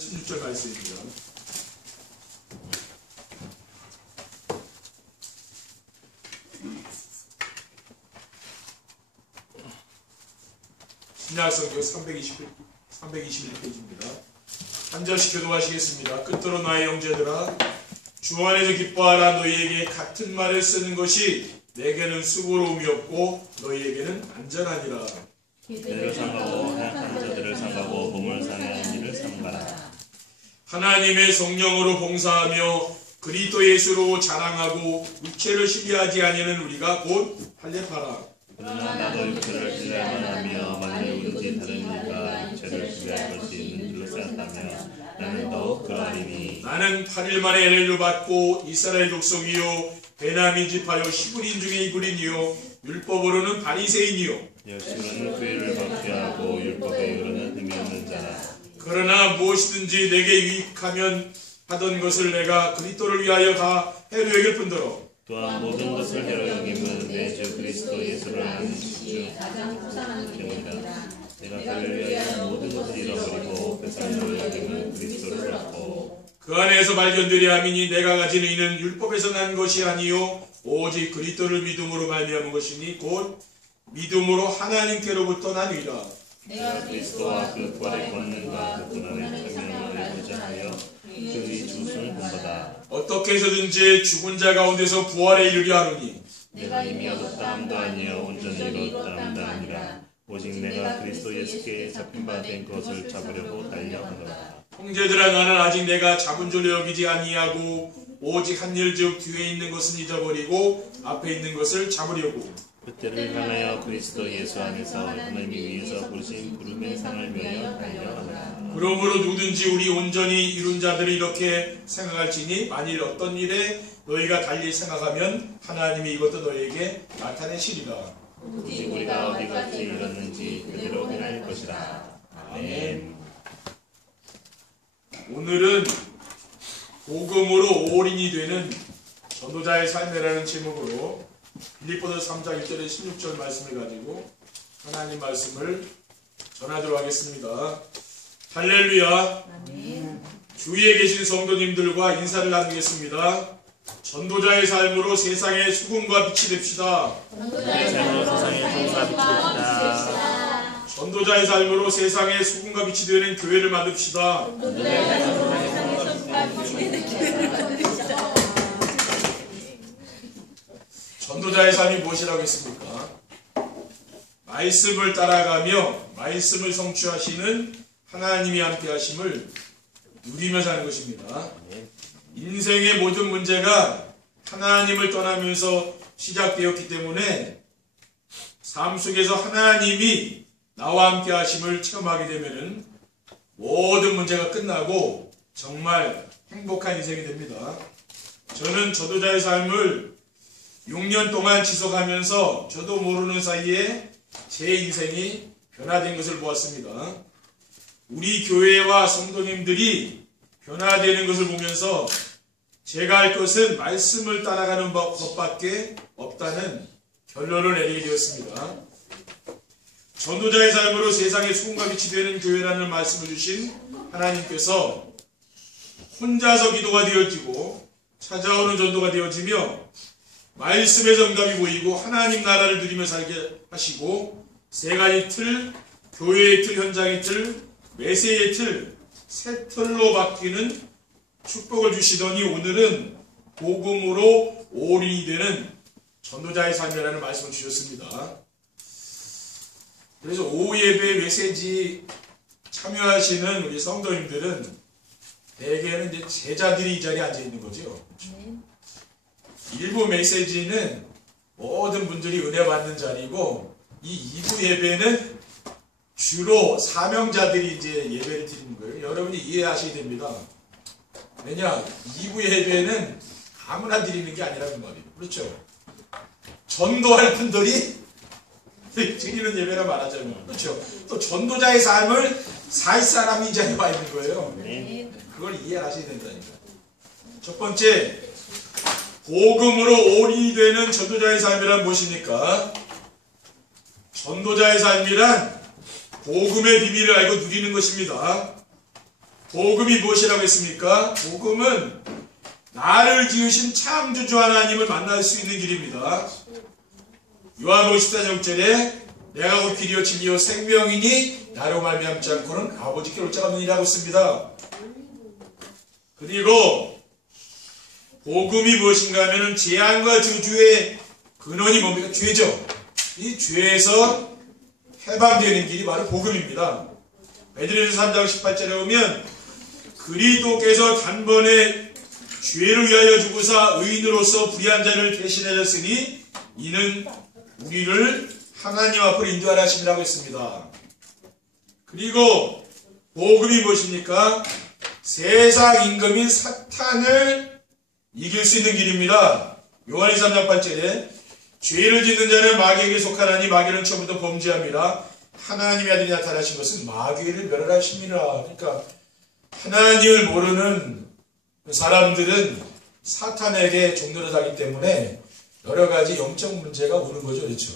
16절 말씀입니다. 신약성경 321페이지입니다. 한 절씩 교독하시겠습니다. 끝으로 나의 형제들아, 주 안에서 기뻐하라. 너희에게 같은 말을 쓰는 것이 내게는 수고로움이 없고 너희에게는 안전하니라. 기들을 삼가고 행악한 자들을 삼가고 몸을 상해하는 일을 삼가라. 하나님의 성령으로 봉사하며 그리스도 예수로 자랑하고 육체를 신뢰하지 아니하는 우리가 곧 할례파라. 그러나 나도 육체를 신뢰할 만하며 만일 누구든지 다른 이가 육체를 신뢰할 것이 있는 줄로 생각하며 나는 더욱 그러하리니. 나는 8일 만에 엘레를 받고 이스라엘 족속이요 베냐민 지파요 히브리인 중에 히브리인이요 율법으로는 바리새인이요 역시로는 교회를 박해하고 율법에 이르는 힘이 없는 자라. 그러나 무엇이든지 내게 유익하면 하던 것을 내가 그리스도를 위하여 다 해로 여길 뿐더러 또한 모든 것을 해로 여김은 내 주 그리스도 예수를 아는 것이 때문이라. 내가 그를 위하여 모든 것을 잃어버리고 그 사람을 여김은 그리스도를 얻고 그 안에서 발견되려 함이니 내가 가진 의는 율법에서 난 것이 아니요 오직 그리스도를 믿음으로 말미암은 것이니 곧 믿음으로 하나님께로부터 난 의라. 내가 그리스도와 그 부활의 권능과 그 고난의 참여를 알고자 하여 그의 주승을 본받아. 어떻게 해서든지 죽은 자 가운데서 부활에 이르려 하노니 내가 이미 얻었다 함도 아니여 온전히 이루었다 함도 아니라 오직 내가 그리스도 예수께 잡힌 바 된 것을 잡으려고 달려가노라. 형제들아, 나는 아직 내가 잡은 줄로 여기지 아니하고 오직 한 일 즉 뒤에 있는 것은 잊어버리고 앞에 있는 것을 잡으려고 그때를 향하여 그리스도 예수 안에서 하나님이 위에서 부르신 부름의 상을 위하여 달려가노라. 그러므로 누구든지 우리 온전히 이룬 자들이 이렇게 생각할지니 만일 어떤 일에 너희가 달리 생각하면 하나님이 이것도 너희에게 나타내시리라. 오직 우리가 어디까지 이뤘는지 그대로 행할 것이라. 아멘. 오늘은 복음으로 올인이 되는 전도자의 삶이라는 제목으로 빌립보서 3장 1절에 16절 말씀을 가지고 하나님 말씀을 전하도록 하겠습니다. 할렐루야. 주위에 계신 성도님들과 인사를 나누겠습니다. 전도자의 삶으로 세상의 수금과 빛이 됩시다. 전도자의 삶으로 세상의 수금과 빛이 되는 교회를 만듭시다. 전도자의 삶이 무엇이라고 했습니까? 말씀을 따라가며 말씀을 성취하시는 하나님이 함께 하심을 누리며 사는 것입니다. 인생의 모든 문제가 하나님을 떠나면서 시작되었기 때문에 삶 속에서 하나님이 나와 함께 하심을 체험하게 되면 모든 문제가 끝나고 정말 행복한 인생이 됩니다. 저는 전도자의 삶을 6년 동안 지속하면서 저도 모르는 사이에 제 인생이 변화된 것을 보았습니다. 우리 교회와 성도님들이 변화되는 것을 보면서 제가 할 것은 말씀을 따라가는 것밖에 없다는 결론을 내리게 되었습니다. 전도자의 삶으로 세상의 수금과 빛이 되는 교회라는 말씀을 주신 하나님께서 혼자서 기도가 되어지고 찾아오는 전도가 되어지며 말씀의 정답이 보이고 하나님 나라를 누리며 살게 하시고 세 가지 틀, 교회의 틀, 현장의 틀, 메시지의 틀, 새 틀로 바뀌는 축복을 주시더니 오늘은 복음으로 올인이 되는 전도자의 삶이라는 말씀을 주셨습니다. 그래서 오후 예배 메시지 참여하시는 우리 성도님들은 대개는 이제 제자들이 이 자리에 앉아 있는 거죠. 일부 메시지는 모든 분들이 은혜 받는 자리고 이 2부 예배는 주로 사명자들이 이제 예배를 드리는 거예요. 여러분이 이해하셔야 됩니다. 왜냐? 2부 예배는 아무나 드리는 게 아니라는 말이에요. 그렇죠? 전도할 분들이 드리는 예배라 말하자면 그렇죠? 또 전도자의 삶을 살 사람이 이 자리에 와 있는 거예요. 그걸 이해하셔야 된다니까. 첫 번째, 복음으로 올인이 되는 전도자의 삶이란 무엇입니까? 전도자의 삶이란 복음의 비밀을 알고 누리는 것입니다. 복음이 무엇이라고 했습니까? 복음은 나를 지으신 창조주 하나님을 만날 수 있는 길입니다. 요한복음 14장 6절에 내가 곧 길이요 진리요 생명이니 나로 말미암지 않고는 아버지께 올 자가 없느니라고 씁니다. 그리고 복음이 무엇인가 하면 재앙과 저주의 근원이 뭡니까? 죄죠. 이 죄에서 해방되는 길이 바로 복음입니다. 베드로전서 3장 18절에 보면 그리스도께서 단번에 죄를 위하여 죽으사 의인으로서 불의한 자를 대신하셨으니 이는 우리를 하나님 앞으로 인도하라 하심이라고 했습니다. 그리고 복음이 무엇입니까? 세상 임금인 사탄을 이길 수 있는 길입니다. 요한일서 3장 8절에 죄를 짓는 자는 마귀에게 속하나니 마귀는 처음부터 범죄함이라 하나님의 아들이 나타나신 것은 마귀를 멸하심이라. 그러니까 하나님을 모르는 사람들은 사탄에게 종노릇하기 때문에 여러 가지 영적 문제가 오는 거죠. 그렇죠?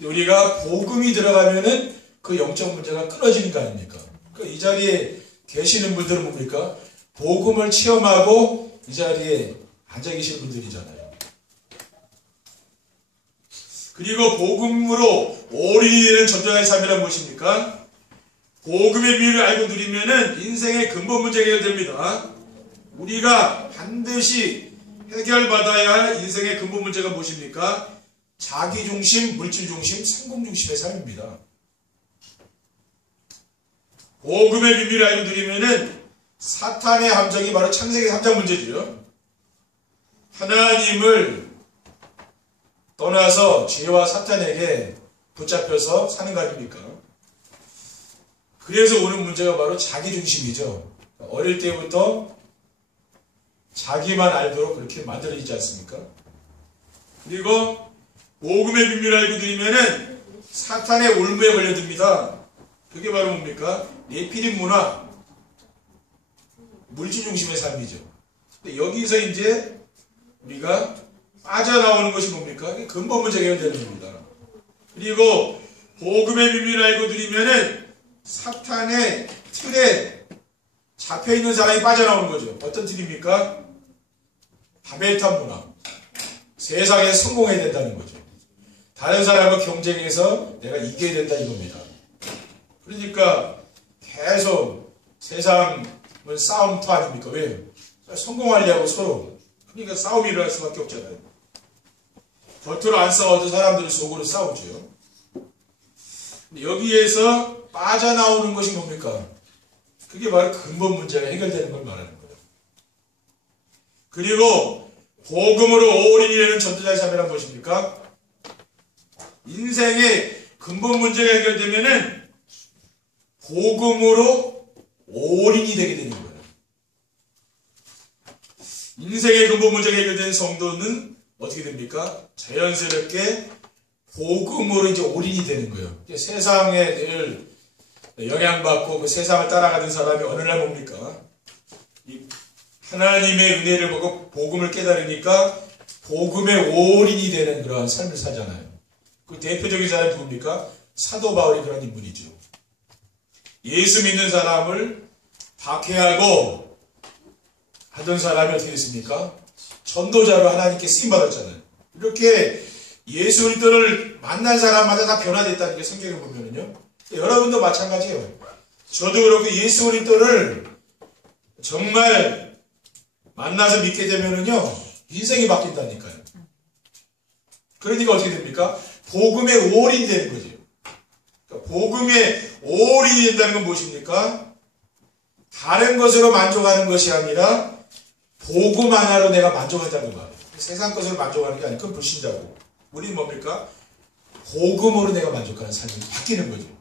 우리가 복음이 들어가면은 그 영적 문제가 끊어지는 거 아닙니까? 이 자리에 계시는 분들은 뭡니까? 복음을 체험하고 이 자리에 앉아 계시는 분들이잖아요. 그리고 복음으로 올인이 되는 전도자의 삶이란 무엇입니까? 복음의 비밀을 알고 누리면은 인생의 근본 문제가 해결됩니다. 우리가 반드시 해결받아야 할 인생의 근본 문제가 무엇입니까? 자기중심, 물질중심, 성공중심의 삶입니다. 복음의 비밀을 알고 누리면은 사탄의 함정이 바로 창세기 3장 문제죠. 하나님을 떠나서 죄와 사탄에게 붙잡혀서 사는 거 아닙니까? 그래서 오는 문제가 바로 자기중심이죠. 어릴 때부터 자기만 알도록 그렇게 만들어지지 않습니까? 그리고 복음의 비밀을 알고 누리면은 사탄의 올무에 걸려듭니다. 그게 바로 뭡니까? 네피림 문화, 물질 중심의 삶이죠. 근데 여기서 이제 우리가 빠져나오는 것이 뭡니까? 근본 문제가 해결되는 겁니다. 그리고 복음의 비밀을 알고 누리면은 사탄의 틀에 잡혀있는 사람이 빠져나오는 거죠. 어떤 틀입니까? 바벨탑 문화. 세상에서 성공해야 된다는 거죠. 다른 사람과 경쟁해서 내가 이겨야 된다 이겁니다. 그러니까 계속 세상은 싸움터 아닙니까? 왜요? 성공하려고 서로. 그러니까 싸움이 일어날 수밖에 없잖아요. 겉으로 안 싸워도 사람들은 속으로 싸우죠. 근데 여기에서 빠져나오는 것이 뭡니까? 그게 바로 근본 문제가 해결되는 걸 말하는 거예요. 그리고 복음으로 올인이 되는 전도자의 삶이란 무엇입니까? 인생의 근본 문제가 해결되면은 복음으로 올인이 되게 되는 거예요. 인생의 근본 문제가 해결된 성도는 어떻게 됩니까? 자연스럽게 복음으로 이제 올인이 되는 거예요. 세상에 늘 영향받고 그 세상을 따라가는 사람이 어느 날 뭡니까? 하나님의 은혜를 보고 복음을 깨달으니까 복음에 올인이 되는 그러한 삶을 살잖아요. 그 대표적인 사람이 누굽니까? 사도 바울이 그런 인물이죠. 예수 믿는 사람을 박해하고 하던 사람이 어떻게 됐습니까? 전도자로 하나님께 쓰임받았잖아요. 이렇게 예수 그리스도를 만난 사람마다 다 변화됐다는 게 성경에 보면은요. 여러분도 마찬가지예요. 저도 그렇고 예수 그리스도를 정말 만나서 믿게 되면은요. 인생이 바뀐다니까요. 그러니까 어떻게 됩니까? 복음에 올인이 되는 거죠. 그러니까 복음에 올인이 된다는 건 무엇입니까? 다른 것으로 만족하는 것이 아니라 복음 하나로 내가 만족한다는 말이에요. 세상 것으로 만족하는 게 아니고 그건 불신자고. 우리는 뭡니까? 복음으로 내가 만족하는 삶이 바뀌는 거죠.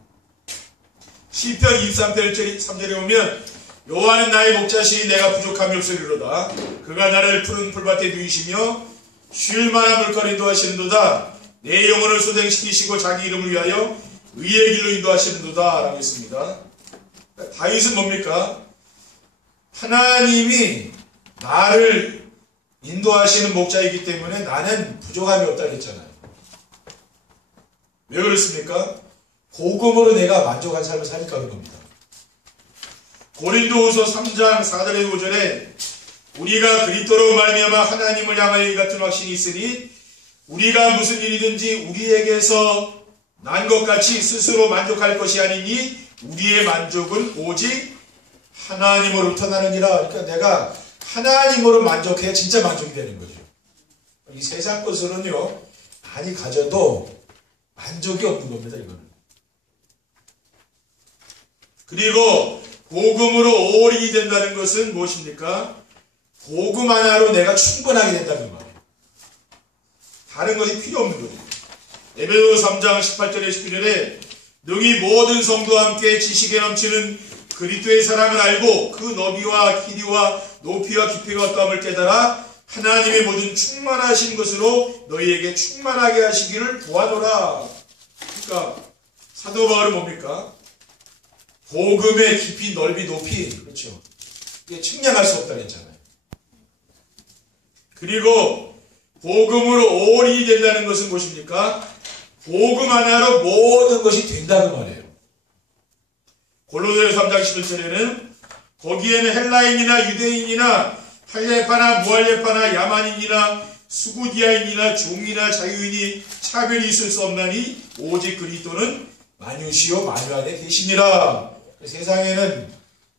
시편 23편 1절에 보면 여호와는 나의 목자시니 내가 부족함이 없으리로다. 그가 나를 푸른 풀밭에 누이시며 쉴 만한 물거리 인도하시는도다. 내 영혼을 소생시키시고 자기 이름을 위하여 의의 길로 인도하시는도다 라고 했습니다. 다윗은 뭡니까? 하나님이 나를 인도하시는 목자이기 때문에 나는 부족함이 없다고 했잖아요. 왜 그렇습니까? 복음으로 내가 만족한 삶을 사니까 그런 겁니다. 고린도후서 3장 4절에서 5절에 우리가 그리스도로 말미암아 하나님을 향하여 이 같은 확신이 있으니 우리가 무슨 일이든지 우리에게서 난 것 같이 스스로 만족할 것이 아니니 우리의 만족은 오직 하나님으로부터 나느니라. 그러니까 내가 하나님으로 만족해야 진짜 만족이 되는 거죠. 이 세상 것으로는요, 많이 가져도 만족이 없는 겁니다, 이거는. 그리고 복음으로 올인이 된다는 것은 무엇입니까? 복음 하나로 내가 충분하게 된다는 말이에요. 다른 것이 필요 없는 거죠. 에베소 3장 18절에 19절에 능히 모든 성도와 함께 지식에 넘치는 그리스도의 사랑을 알고 그 너비와 길이와 높이와 깊이가 어떠함을 깨달아 하나님의 모든 충만하신 것으로 너희에게 충만하게 하시기를 구하노라. 그러니까 사도 바울은 뭡니까? 복음의 깊이, 넓이, 높이, 그렇죠. 이게 측량할 수 없다고 했잖아요. 그리고 복음으로 올인이 된다는 것은 무엇입니까? 복음 하나로 모든 것이 된다는 말이에요. 골로새서 3장 11절에는 거기에는 헬라인이나 유대인이나 할례파나 무할례파나 야만인이나 수구디아인이나 종이나 자유인이 차별이 있을 수 없나니 오직 그리스도는 만유시요 만유 안에 계시니라. 세상에는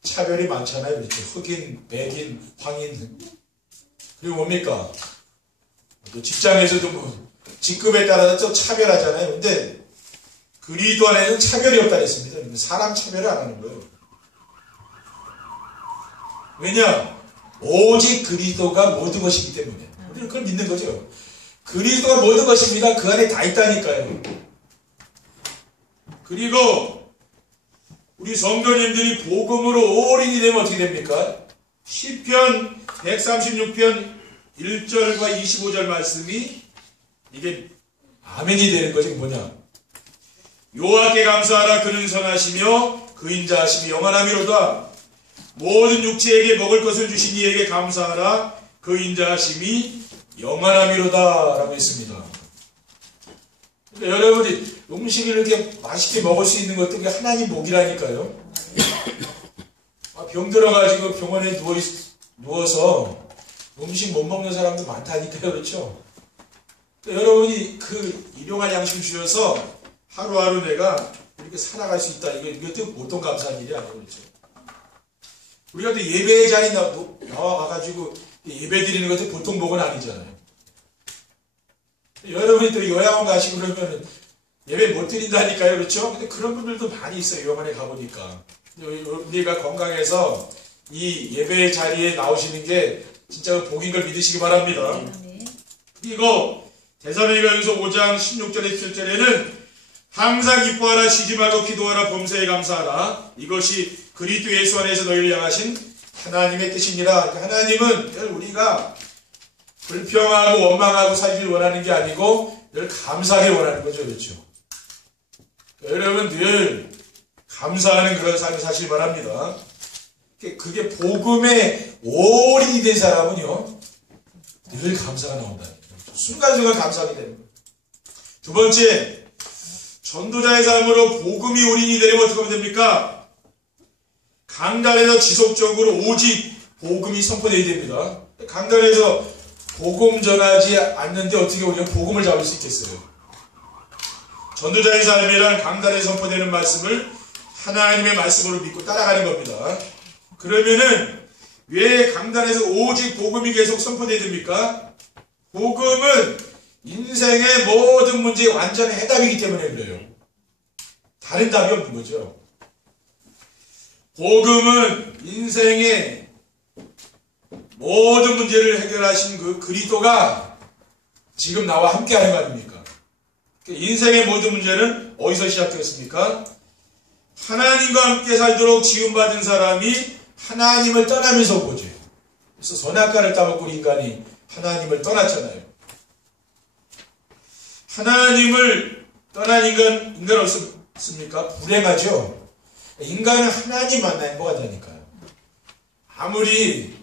차별이 많잖아요. 그렇죠? 흑인, 백인, 황인. 그리고 뭡니까? 또 직장에서도 뭐 직급에 따라서 좀 차별하잖아요. 근데 그리스도 안에는 차별이 없다 했습니다. 사람 차별을 안 하는 거예요. 왜냐? 오직 그리스도가 모든 것이기 때문에. 우리는 그걸 믿는 거죠. 그리스도가 모든 것입니다. 그 안에 다 있다니까요. 그리고 우리 성도님들이 복음으로 올인이 되면 어떻게 됩니까? 시편 136편 1절과 25절 말씀이 이게 아멘이 되는 것이 뭐냐? 여호와께 감사하라. 그는 선하시며 그 인자하심이 영원하미로다. 모든 육체에게 먹을 것을 주신 이에게 감사하라. 그 인자하심이 영원하미로다 라고 했습니다. 그러니까 여러분이 음식을 이렇게 맛있게 먹을 수 있는 것도 하나님 복이라니까요. 병 들어가지고 병원에 누워서 음식 못 먹는 사람도 많다니까요. 그렇죠? 그러니까 여러분이 그 일용할 양심 주셔서 하루하루 내가 이렇게 살아갈 수 있다. 이것도 보통 감사한 일이 아니에요. 그렇죠? 우리가 또 예배 자리에 나와가지고 예배 드리는 것도 보통 복은 아니잖아요. 여러분이 또 요양원 가시고 그러면 예배 못 드린다니까요. 그렇죠? 근데 그런 분들도 많이 있어요. 요양원에 가보니까. 우리가 건강해서 이 예배 자리에 나오시는 게 진짜 복인 걸 믿으시기 바랍니다. 그리고 데살로니가전서 5장 16절에 17절에는 항상 기뻐하라. 쉬지 말고 기도하라. 범사에 감사하라. 이것이 그리스도 예수 안에서 너희를 향하신 하나님의 뜻이니라. 그러니까 하나님은 늘 우리가 불평하고 원망하고 살기를 원하는 게 아니고 늘 감사하게 원하는 거죠. 그렇죠? 그러니까 여러분 늘 감사하는 그런 삶을 사시기 바랍니다. 그게 복음에 올인이 된 사람은요 늘 감사가 나온다니까. 순간순간 감사하게 되는 거예요. 두 번째, 전도자의 삶으로 복음이 올인이 되려면 어떻게 하면 됩니까? 강단에서 지속적으로 오직 복음이 선포되어야 됩니다. 강단에서 복음 전하지 않는데 어떻게 우리가 복음을 잡을 수 있겠어요? 전도자의 삶이란 강단에 선포되는 말씀을 하나님의 말씀으로 믿고 따라가는 겁니다. 그러면은 왜 강단에서 오직 복음이 계속 선포되어야 됩니까? 복음은 인생의 모든 문제의 완전한 해답이기 때문에 그래요. 다른 답이 없는 거죠. 복음은 인생의 모든 문제를 해결하신 그 그리스도가 지금 나와 함께하는 거 아닙니까? 인생의 모든 문제는 어디서 시작되었습니까? 하나님과 함께 살도록 지음받은 사람이 하나님을 떠나면서 온 거죠. 그래서 선악과를 따먹고 인간이 하나님을 떠났잖아요. 하나님을 떠난 인간 없습니까? 불행하죠. 인간은 하나님 만나 행복하다니까요. 아무리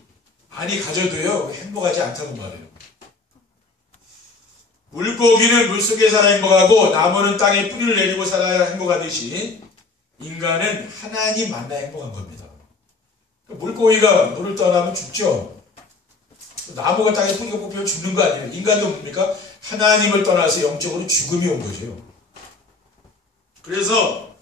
많이 가져도요 행복하지 않다는 말이에요. 물고기는 물속에 살아 행복하고 나무는 땅에 뿌리를 내리고 살아야 행복하듯이 인간은 하나님 만나 행복한 겁니다. 물고기가 물을 떠나면 죽죠. 나무가 땅에 뿌리가 뽑히면 죽는 거 아니에요. 인간도 뭡니까? 하나님을 떠나서 영적으로 죽음이 온 거죠. 그래서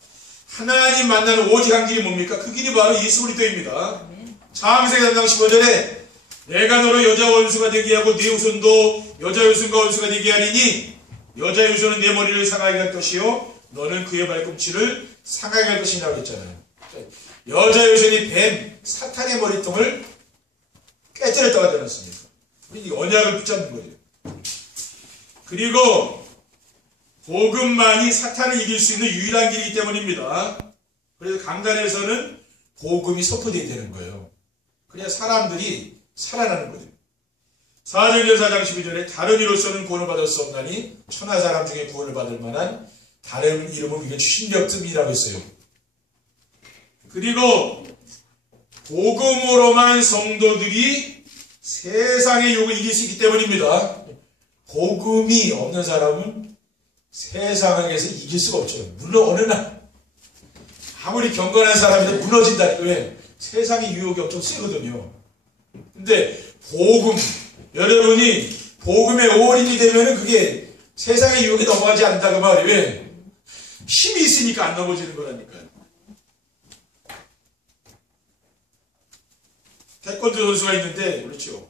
하나님 만나는 오직 한 길이 뭡니까? 그 길이 바로 예수 그리스도입니다. 창세기 3장 15절에 내가 너로 여자 원수가 되게 하고 네 후손도 여자 후손과 원수가 되게 하리니 여자 후손은 내 머리를 상하게 할 것이요 너는 그의 발꿈치를 상하게 할 것이라고 했잖아요. 여자 후손이 뱀 사탄의 머리통을 깨뜨렸다가 되었습니까? 이 언약을 붙잡는 거예요. 그리고 복음만이 사탄을 이길 수 있는 유일한 길이기 때문입니다. 그래서 강단에서는 복음이 선포되어야 되는 거예요. 그래야 사람들이 살아나는 거죠. 사도행전 4장 12절에 다른 이로서는 구원을 받을 수 없나니 천하 사람 중에 구원을 받을 만한 다른 이름은 이게 신력쯤이라고 했어요. 그리고 복음으로만 성도들이 세상의 유혹을 이길 수 있기 때문입니다. 복음이 없는 사람은 세상에서 이길 수가 없죠. 물론 어느 날 아무리 경건한 사람이도 무너진다니까. 왜? 세상의 유혹이 엄청 세거든요. 근데 복음, 여러분이 복음의 어린이 되면은 그게 세상의 유혹에 넘어가지 않는다 그 말이에요. 왜? 힘이 있으니까 안 넘어지는 거라니까요. 태권도 선수가 있는데, 그렇죠.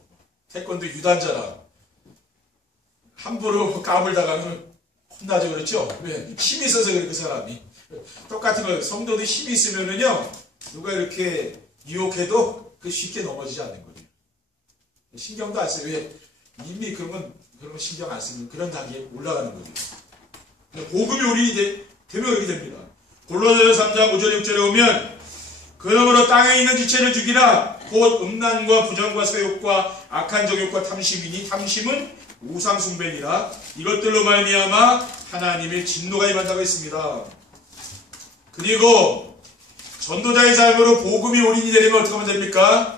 태권도 유단자라. 함부로 까불다가는 혼나죠, 그렇죠? 왜? 힘이 있어서 그래, 그 사람이. 똑같은 거예요. 성도도 힘이 있으면은요, 누가 이렇게 유혹해도 그 쉽게 넘어지지 않는 거예요. 신경도 안 써요. 왜? 이미 그러면 신경 안 쓰면 그런 단계에 올라가는 거죠. 복음이 우리 되면 그렇게 됩니다. 골로새서 3장 5절 6절에 오면 그러므로 땅에 있는 지체를 죽이라 곧 음란과 부정과 세욕과 악한 정욕과 탐심이니 탐심은 우상 숭배니라 이것들로 말미암아 하나님의 진노가 임한다고 했습니다. 그리고 전도자의 삶으로 복음이 올인이 되려면 어떻게 하면 됩니까?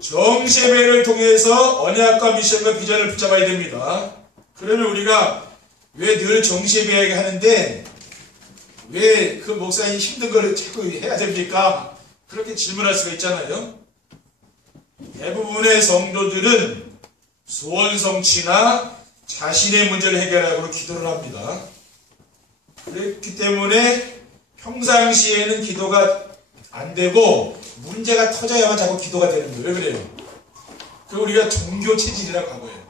정세배를 통해서 언약과 미션과 비전을 붙잡아야 됩니다. 그러면 우리가 왜 늘 정세배하게 하는데 왜 그 목사님 힘든 걸 자꾸 해야 됩니까? 그렇게 질문할 수가 있잖아요. 대부분의 성도들은 소원성취나 자신의 문제를 해결하고 기도를 합니다. 그렇기 때문에 평상시에는 기도가 안 되고 문제가 터져야만 자꾸 기도가 되는 거예요. 왜 그래요? 그 우리가 종교 체질이라고 하고요.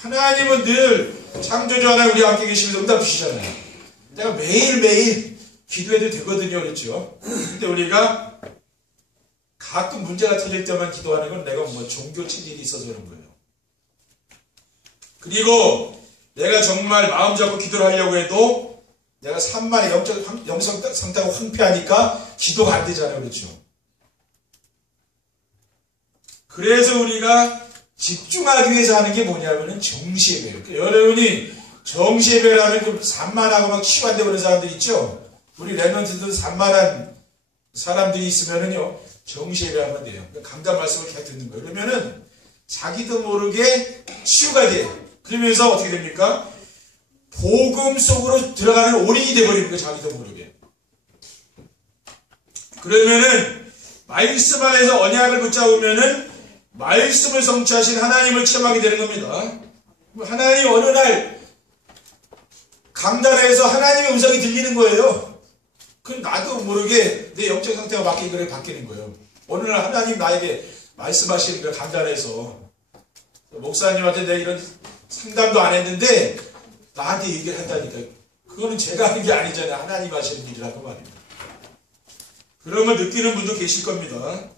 하나님은 늘 창조주 하나님 우리와 함께 계시면서 응답 주시잖아요. 내가 매일매일 기도해도 되거든요. 그렇죠? 근데 우리가 가끔 문제가 터질 때만 기도하는 건 내가 뭐 종교 체질이 있어서 그런 거예요. 그리고 내가 정말 마음 잡고 기도를 하려고 해도 내가 산만의 영성 상태가 황폐하니까 기도가 안 되잖아요. 그렇죠? 그래서 우리가 집중하기 위해서 하는 게 뭐냐면은 정시예배예요. 여러분이 정시예배라는 그 산만하고 막 치유한데 그런 사람들 있죠? 우리 랩런트들 산만한 사람들이 있으면은요, 정시예배 하면 돼요. 강단 말씀을 계속 듣는 거예요. 그러면은 자기도 모르게 치유가 돼요. 그러면서 어떻게 됩니까? 복음 속으로 들어가는 올인이 돼버리는 거예요. 자기도 모르게. 그러면은 말씀 안에서 언약을 붙잡으면은 말씀을 성취하신 하나님을 체험하게 되는 겁니다. 하나님 어느 날 강단에서 하나님의 음성이 들리는 거예요. 그럼 나도 모르게 내 영적 상태가 바뀌는 거예요. 어느 날 하나님 나에게 말씀하시는 거예요. 강단에서. 목사님한테 내가 이런 상담도 안 했는데 나한테 얘기를 한다니까. 그거는 제가 하는 게 아니잖아요. 하나님 하시는 일이라고 말입니다. 그런 걸 느끼는 분도 계실 겁니다.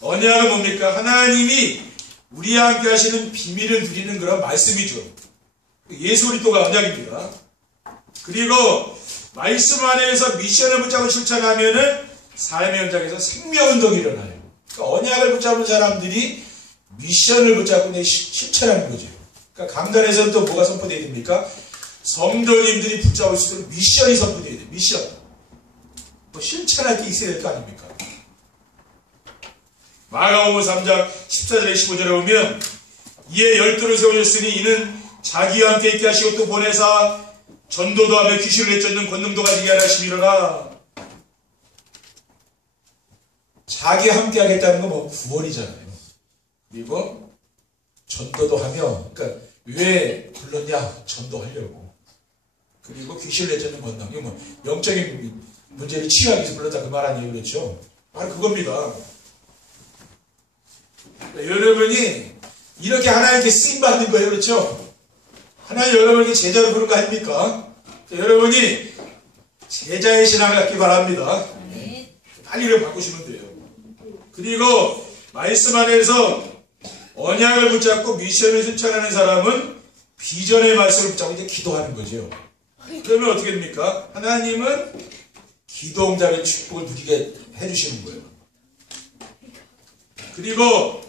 언약은 뭡니까? 하나님이 우리와 함께 하시는 비밀을 누리는 그런 말씀이죠. 예수 그리스도가 언약입니다. 그리고 말씀 안에서 미션을 붙잡고 실천하면은 삶의 현장에서 생명운동이 일어나요. 그러니까 언약을 붙잡은 사람들이 미션을 붙잡고 실천하는 거죠. 그러니까 강단에서는 또 뭐가 선포되어야 됩니까? 성도님들이 붙잡을 수 있도록 미션이 선포되어야 돼요. 미션. 뭐 실천할 게 있어야 될 거 아닙니까? 마가복음 3장 14절에 15절에 보면 이에 12를 세우셨으니 이는 자기와 함께 있게 하시고 또 보내사 전도도 하며 귀신을 내쫓는 권능도 가지게 하라 하심이로라. 자기와 함께 하겠다는 건 뭐 구원이잖아요. 그리고 전도도 하며, 그러니까 왜 불렀냐? 전도하려고. 그리고 귀신을 내쫓는 권능. 이거 뭐 영적인 문제를 치유하기 위해서 불렀다 그 말 아니에요, 그렇죠? 바로 그겁니다. 여러분이 이렇게 하나님께 쓰임 받는 거예요, 그렇죠? 하나님 여러분에게 제자로 부른 거 아닙니까? 여러분이 제자의 신앙을 갖기 바랍니다. 빨리 이렇게 바꾸시면 돼요. 그리고 말씀 안에서 언약을 붙잡고 미션을 실천하는 사람은 비전의 말씀을 붙잡고 이제 기도하는 거죠. 그러면 어떻게 됩니까? 하나님은 기도자의 축복을 누리게 해주시는 거예요. 그리고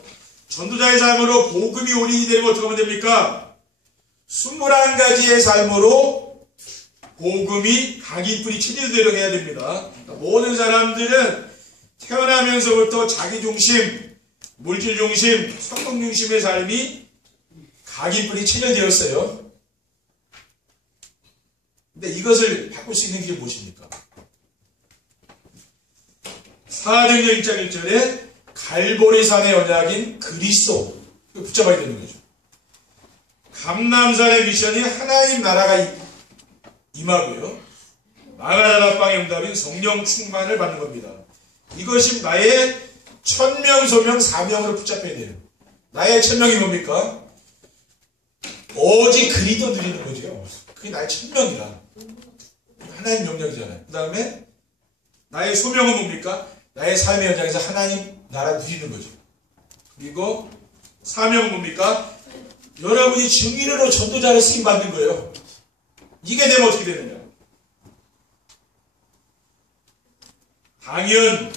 전도자의 삶으로 복음이 올인이 되면 어떻게 하면 됩니까? 21가지의 삶으로 복음이 각인뿌리 체질되려 해야 됩니다. 그러니까 모든 사람들은 태어나면서부터 자기중심, 물질중심, 성공중심의 삶이 각인뿌리 체질되었어요. 근데 이것을 바꿀 수 있는 길이 무엇입니까? 사도행전 1장 1절에 갈보리산의 언약인 그리스도 붙잡아야 되는 거죠. 감람산의 미션이 하나님 나라가 임하고요. 마가다락방의 응답인 성령 충만을 받는 겁니다. 이것이 나의 천명, 소명, 사명으로 붙잡혀야 돼요. 나의 천명이 뭡니까? 오직 그리스도 누리는 거죠. 그게 나의 천명이라. 하나님 명령이잖아요. 그 다음에 나의 소명은 뭡니까? 나의 삶의 현장에서 하나님 나라 누리는 거죠. 그리고 사명은 뭡니까? 여러분이 증인으로 전도자를 쓰임 받는 거예요. 이게 되면 어떻게 되느냐? 당연,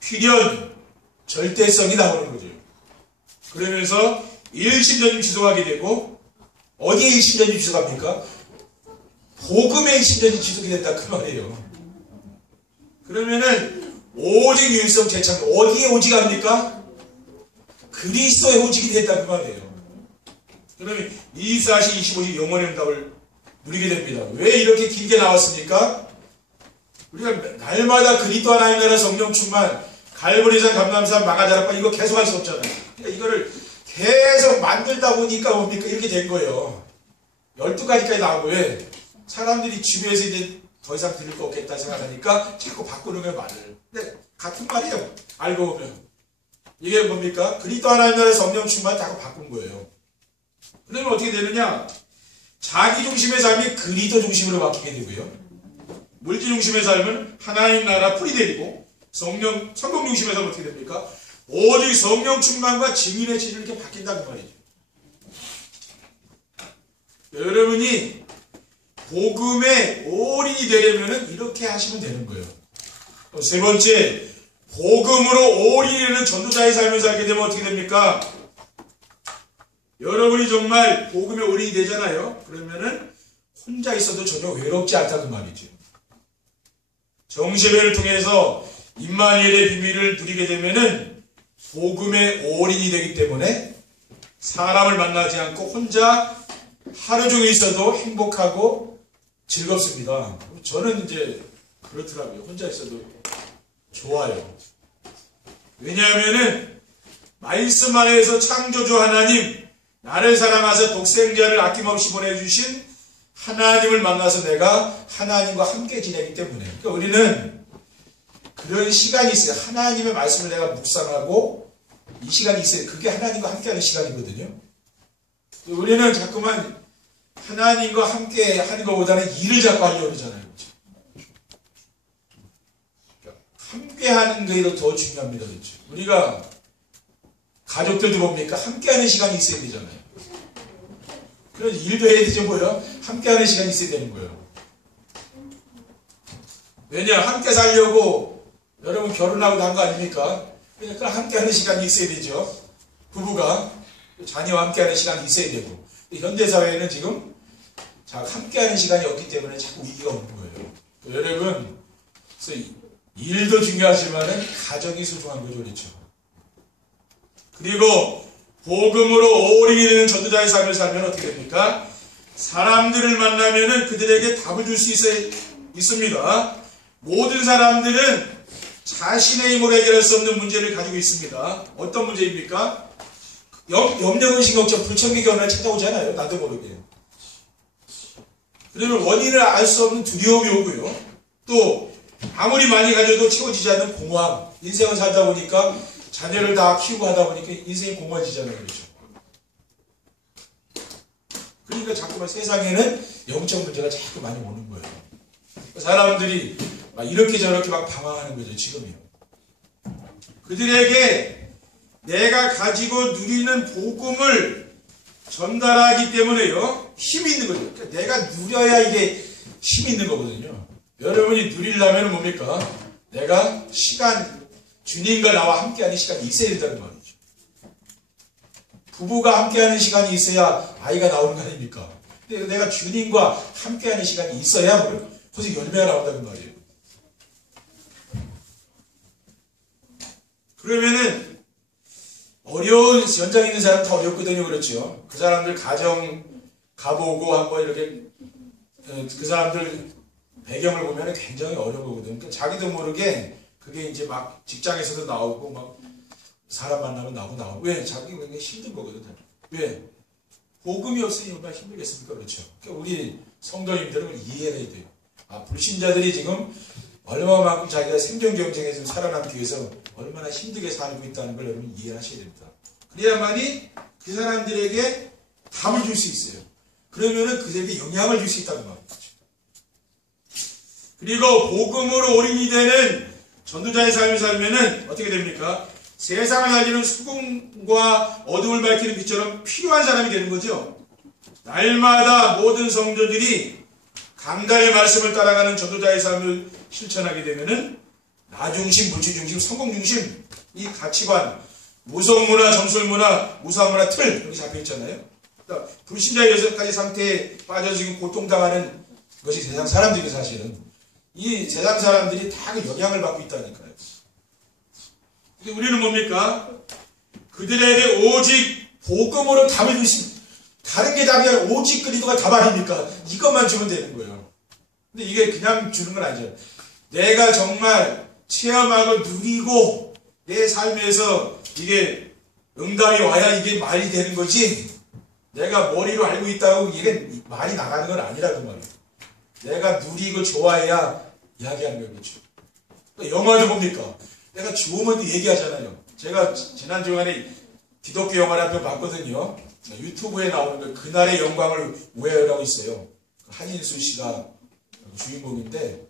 필연, 절대성이 나오는 거죠. 그러면서 일심전심 지속하게 되고, 어디에 일심전심 지속합니까? 복음의 일심전심 지속이 된다 그 말이에요. 그러면은 오직 유일성 재창 어디에 오직 합니까? 그리스도의 오직이 된다 그 말이에요. 그러면 24시 25시 영원의 응답을 누리게 됩니다. 왜 이렇게 길게 나왔습니까? 우리가 날마다 그리스도 하나님 나라 성령 충만, 갈보리산, 감람산, 마가다락방 이거 계속 할 수 없잖아요. 그러니까 이거를 계속 만들다 보니까 뭡니까? 이렇게 된 거예요. 12가지까지 나오고 왜? 사람들이 주변에서 이제 더 이상 들을 거 없겠다 생각하니까 자꾸 바꾸는 거예요, 말을. 근데 같은 말이에요. 알고 보면. 이게 뭡니까? 그리스도 하나님 나라 성령 충만 자꾸 바꾼 거예요. 그러면 어떻게 되느냐? 자기 중심의 삶이 그리스도 중심으로 바뀌게 되고요. 물질 중심의 삶은 하나님 나라 풀이 되고 성령 중심의 삶은 어떻게 됩니까? 오직 성령 충만과 증인의 질이 이렇게 바뀐다는 말이죠. 여러분이 복음에 올인이 되려면 이렇게 하시면 되는 거예요. 세 번째, 복음으로 올인되는 전도자의 삶을 살게 되면 어떻게 됩니까? 여러분이 정말 복음에 올인이 되잖아요. 그러면은 혼자 있어도 전혀 외롭지 않다 그 말이죠. 정시배를 통해서 임마누엘의 비밀을 누리게 되면은 복음에 올인이 되기 때문에 사람을 만나지 않고 혼자 하루 종일 있어도 행복하고 즐겁습니다. 저는 이제 그렇더라고요. 혼자 있어도 좋아요. 왜냐하면은 말씀 안에서 창조주 하나님, 나를 사랑하사 독생자를 아낌없이 보내주신 하나님을 만나서 내가 하나님과 함께 지내기 때문에. 그러니까 우리는 그런 시간이 있어요. 하나님의 말씀을 내가 묵상하고 이 시간이 있어요. 그게 하나님과 함께하는 시간이거든요. 우리는 자꾸만 하나님과 함께 하는 것보다는 일을 자꾸 하려고 하잖아요. 그러니까 함께 하는 게 더 중요합니다. 그렇죠? 우리가 가족들도 뭡니까? 함께 하는 시간이 있어야 되잖아요. 그래서 일도 해야 되죠, 뭐요? 함께 하는 시간이 있어야 되는 거예요. 왜냐? 함께 살려고 여러분 결혼하고 난 거 아닙니까? 그러니까 함께 하는 시간이 있어야 되죠. 부부가 자녀와 함께 하는 시간이 있어야 되고. 현대사회에는 지금 함께하는 시간이 없기 때문에 자꾸 위기가 오는 거예요. 여러분, 그래서 일도 중요하지만 가정이 소중한 거죠, 그렇죠? 그리고 복음으로 올인이 되는 전도자의 삶을 살면 어떻게 됩니까? 사람들을 만나면은 그들에게 답을 줄 수 있습니다. 모든 사람들은 자신의 힘으로 해결할 수 없는 문제를 가지고 있습니다. 어떤 문제입니까? 염려근심 걱정, 불청객 견해가 찾아오잖아요. 나도 모르게. 그러면 원인을 알 수 없는 두려움이 오고요. 또 아무리 많이 가져도 채워지지 않는 공허함. 인생을 살다 보니까 자녀를 다 키우고 하다 보니까 인생이 공허해지잖아요. 그렇죠? 그러니까 자꾸만 세상에는 영적 문제가 자꾸 많이 오는 거예요. 사람들이 막 이렇게 저렇게 막 방황하는 거죠. 지금이요. 그들에게 내가 가지고 누리는 복음을 전달하기 때문에요. 힘이 있는 거죠. 그러니까 내가 누려야 이게 힘이 있는 거거든요. 여러분이 누리려면 뭡니까? 내가 시간, 주님과 나와 함께하는 시간이 있어야 된다는 말이죠. 부부가 함께하는 시간이 있어야 아이가 나오는 거 아닙니까? 근데 내가 주님과 함께하는 시간이 있어야 벌써 열매가 나온다는 말이에요. 그러면은 어려운 연장 있는 사람 다 어렵거든요. 그렇죠? 그 사람들 가정 가보고 한번 이렇게 그 사람들 배경을 보면 굉장히 어려우거든요. 그러니까 자기도 모르게 그게 이제 막 직장에서도 나오고 막 사람 만나면 나오고 왜? 자기가 굉장히 힘든 거거든요. 왜? 복음이 없으니 얼마나 힘들겠습니까? 그렇죠? 그러니까 우리 성도님들은 이해해야 돼요. 아, 불신자들이 지금 얼마만큼 자기가 생존 경쟁에서 살아남기 위해서 얼마나 힘들게 살고 있다는 걸 여러분 이해하셔야 됩니다. 그래야만이 그 사람들에게 답을 줄 수 있어요. 그러면은 그들에게 영향을 줄 수 있다는 말이죠. 그리고 복음으로 올인이 되는 전도자의 삶을 살면은 어떻게 됩니까? 세상을 살리는 수금과 어둠을 밝히는 빛처럼 필요한 사람이 되는 거죠. 날마다 모든 성도들이 강단의 말씀을 따라가는 전도자의 삶을 실천하게 되면은 나중심, 물질중심, 성공중심 이 가치관, 무속문화, 점술문화, 무사문화 틀 여기 잡혀있잖아요. 그러니까 불신자의 6가지 상태에 빠져서 지금 고통당하는 것이 세상 사람들이 사실은 이 세상 사람들이 다 그 영향을 받고 있다니까요. 근데 우리는 뭡니까? 그들에게 오직 복음으로 답을 주신 다른 게 답이 아니라 오직 그리스도가 답 아닙니까? 이것만 주면 되는 거예요. 근데 이게 그냥 주는 건 아니죠. 내가 정말 체험하고 누리고 내 삶에서 이게 응답이 와야 이게 말이 되는 거지. 내가 머리로 알고 있다고 이게 말이 나가는 건 아니라고 말이에요. 내가 누리고 좋아해야 이야기하는 거겠죠. 영화도 뭡니까? 내가 좋으면 얘기하잖아요. 제가 지난 주간에 기독교 영화를 한 편 봤거든요. 유튜브에 나오는 거 그날의 영광을 우회하라고 있어요. 한인수 씨가 주인공인데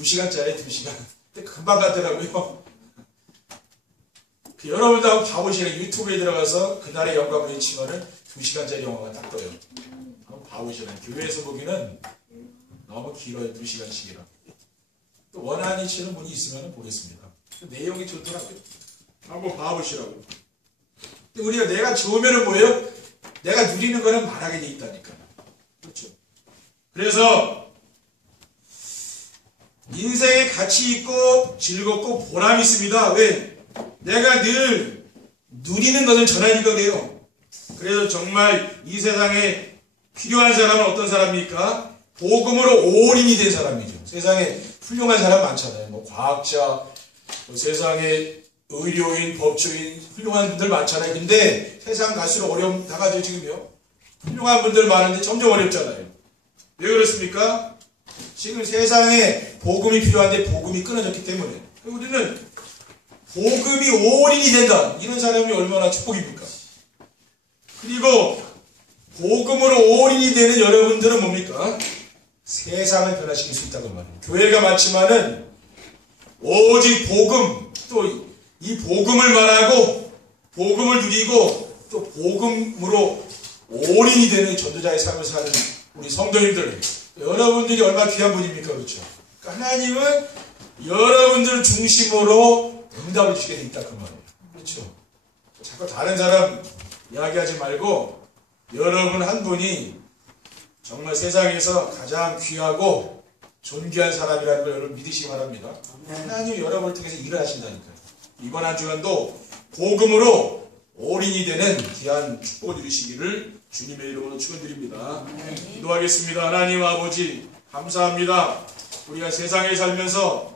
2시간짜리 2시간. 근데 금방 가더라고요. 여러분도 한번 봐보시라고 유튜브에 들어가서 그날의 영광을 외치면은 2시간짜리 영화가 딱 떠요. 한번 봐보시라고. 교회에서 보기는 너무 길어요. 2시간씩이라. 또 원하시는 분이 있으면 보겠습니다. 내용이 좋더라고요. 한번 봐보시라고. 근데 우리가 내가 좋으면은 뭐예요? 내가 누리는 거는 말하게 돼 있다니까요. 그렇죠? 그래서 인생에 가치 있고 즐겁고 보람이 있습니다. 왜? 내가 늘 누리는 것을 전하니까 그래요. 그래서 정말 이 세상에 필요한 사람은 어떤 사람입니까? 복음으로 올인이 된 사람이죠. 세상에 훌륭한 사람 많잖아요. 뭐 과학자, 뭐 세상에 의료인, 법조인 훌륭한 분들 많잖아요. 근데 세상 갈수록 어려움 다가죠 지금요. 훌륭한 분들 많은데 점점 어렵잖아요. 왜 그렇습니까? 지금 세상에 복음이 필요한데 복음이 끊어졌기 때문에 우리는 복음이 올인이 된다. 이런 사람이 얼마나 축복입니까? 그리고 복음으로 올인이 되는 여러분들은 뭡니까? 세상을 변화시킬 수 있다고 말해요. 교회가 많지만은 오직 복음, 또 이 복음을 말하고 복음을 누리고 또 복음으로 올인이 되는 전도자의 삶을 사는 우리 성도님들, 여러분들이 얼마나 귀한 분입니까? 그렇죠? 그러니까 하나님은 여러분들 중심으로 응답을 주게 돼 있다 그 말이에요. 그렇죠? 자꾸 다른 사람 이야기하지 말고 여러분 한 분이 정말 세상에서 가장 귀하고 존귀한 사람이라는 걸 여러분 믿으시기 바랍니다. 하나님이 여러분을 통해서 일을 하신다니까요. 이번 한 주간도 복음으로 올인이 되는 귀한 축복을 누리시기를 주님의 이름으로 축원드립니다. 기도하겠습니다. 하나님 아버지 감사합니다. 우리가 세상에 살면서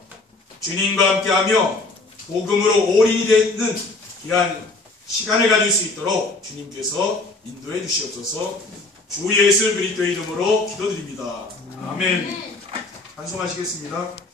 주님과 함께하며 복음으로 올인이 되는 이러한 시간을 가질 수 있도록 주님께서 인도해 주시옵소서. 주 예수 그리스도의 이름으로 기도드립니다. 아멘. 찬송하시겠습니다.